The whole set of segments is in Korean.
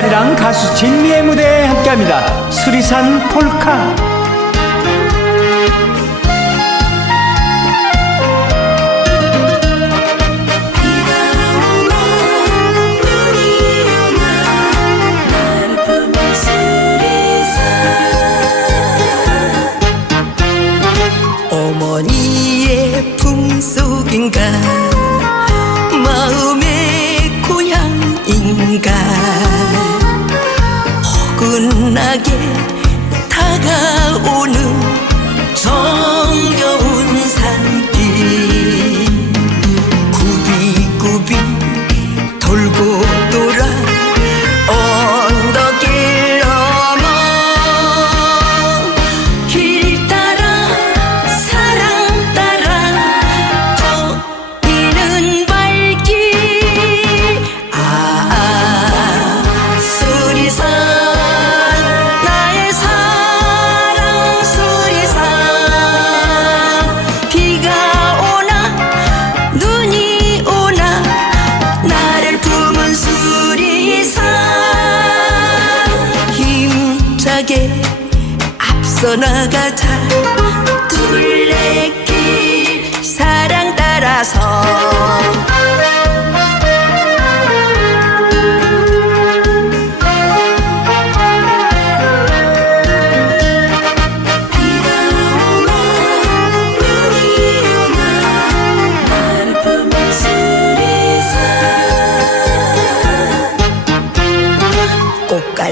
딸이랑 가수 진미의 무대에 함께합니다. 수리산 폴카. 마음의 고향인가 어긋나게 다가오는 정겨운 앞서 나가자 둘레길 사랑 따라서.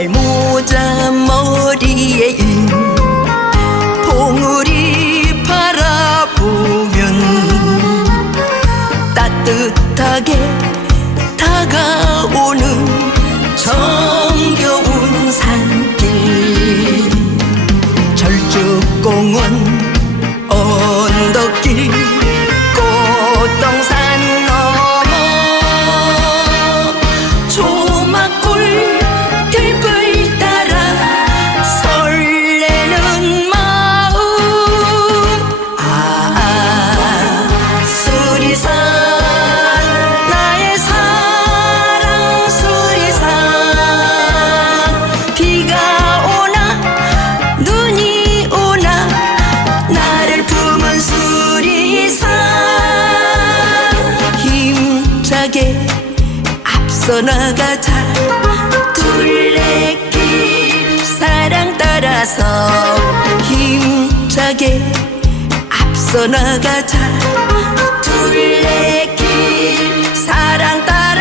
모자 머리에 다가오는 정겨운 산길 써나가자 둘레길 사랑 따라서 힘차게 앞서 나가자 둘레길 사랑 따라